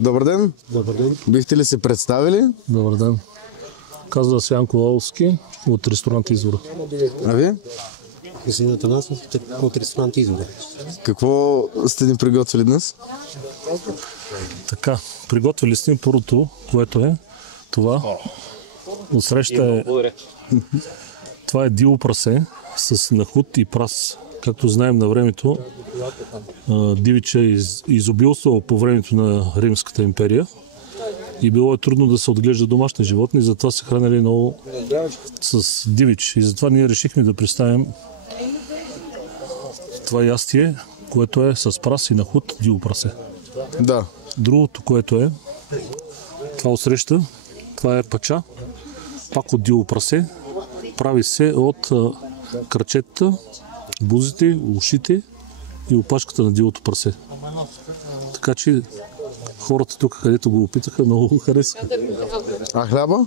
Добър ден. Добър ден. Бихте ли се представили? Добър ден. Казва се Янко Лаовски от ресторант Извора. А вие? Господин Атанасов от ресторант Извора. Какво сте ни приготвили днес? Така, приготвили сме първото, което е това. Отсреща е... Това е дило прасе с нахут и прас. Както знаем на времето, дивича изобилствал по времето на Римската империя и било е трудно да се отглежда домашни животни, затова се хранили много с дивич. И затова ние решихме да представим това ястие, което е с прас и нахут дило прасе. Да. Другото, което е, това отсреща, това е пача, пак от дило прасе. Прави се от крачетата, бузите, ушите и опашката на дилото прасе. Така че хората тук, където го опитаха, много го харесаха. А хляба?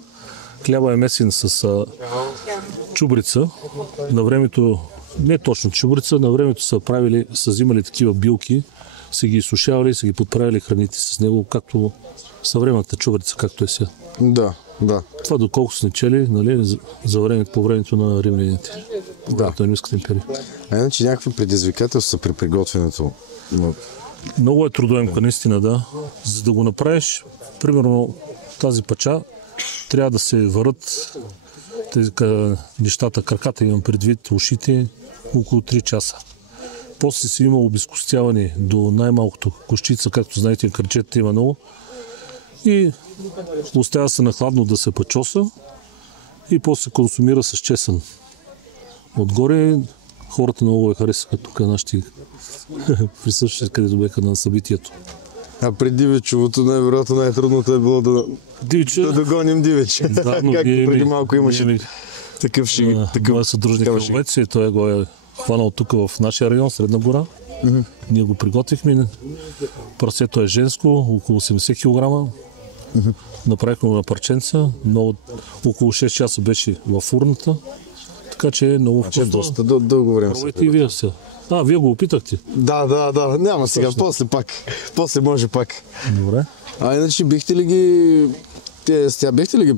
Хляба е месен с чубрица. На времето, не точно чубрица, на времето са взимали такива билки, са ги изсушавали и са ги подправили храните с него, както съвременната чубрица, както е сега. Да, да. Това доколко сме чели, нали, по времето на римляните. Да. На Римската империя. А иначе някакви предизвикателства при приготвянето? Много е трудоемка, наистина, да. За да го направиш, примерно тази пача, трябва да се варят тези нещата, краката имам предвид, ушите, около 3 часа. После си има обезкостяване до най-малкото кошчица, както знаете, кръчетата има много. И оставя се на хладно да се пачоса и после се консумира с чесън. Отгоре хората много я харесаха тук, нашите присъщи, където бяха на събитието. А при дивечовото най-вероятно най-трудното е било да догоним дивеча. Да, както преди малко имаше такъв шик. Моя съдружник Ловец и той го е хванал тук в нашия район, Средна гора. Ние го приготвихме. Прасето е женско, около 80 кг. Направихме го на парченца, но около 6 часа беше в урната. Така че е много вкусно. Доста дълго време. Пробвайте и вие сега. Вие го опитахте? Да. Няма сега. После пак. После може пак. Добре. Иначе бихте ли ги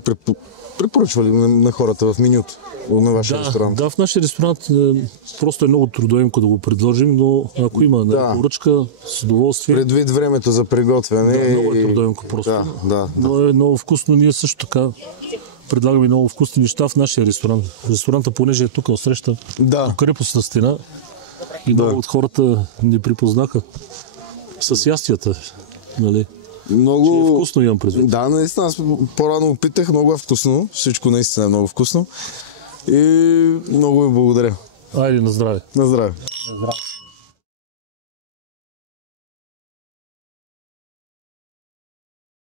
препоръчвали на хората в менюто на вашия ресторант? Да, в нашия ресторант просто е много трудоемко да го предложим, но ако има поръчка, с удоволствие. Предвид времето за приготвяне. Да, много е трудоемко просто. Да. Но е много вкусно. Ние също така предлагаме много вкусни неща в нашия ресторант. Ресторанта, понеже е тук отсреща до крепостна стена и много от хората ни припознаха с ястията. Нали? Много е вкусно, имам предвид. Да, наистина, аз по-рано опитах, много е вкусно. Всичко наистина е много вкусно. И много ви благодаря. Айде, на здраве. На здраве. Здраве.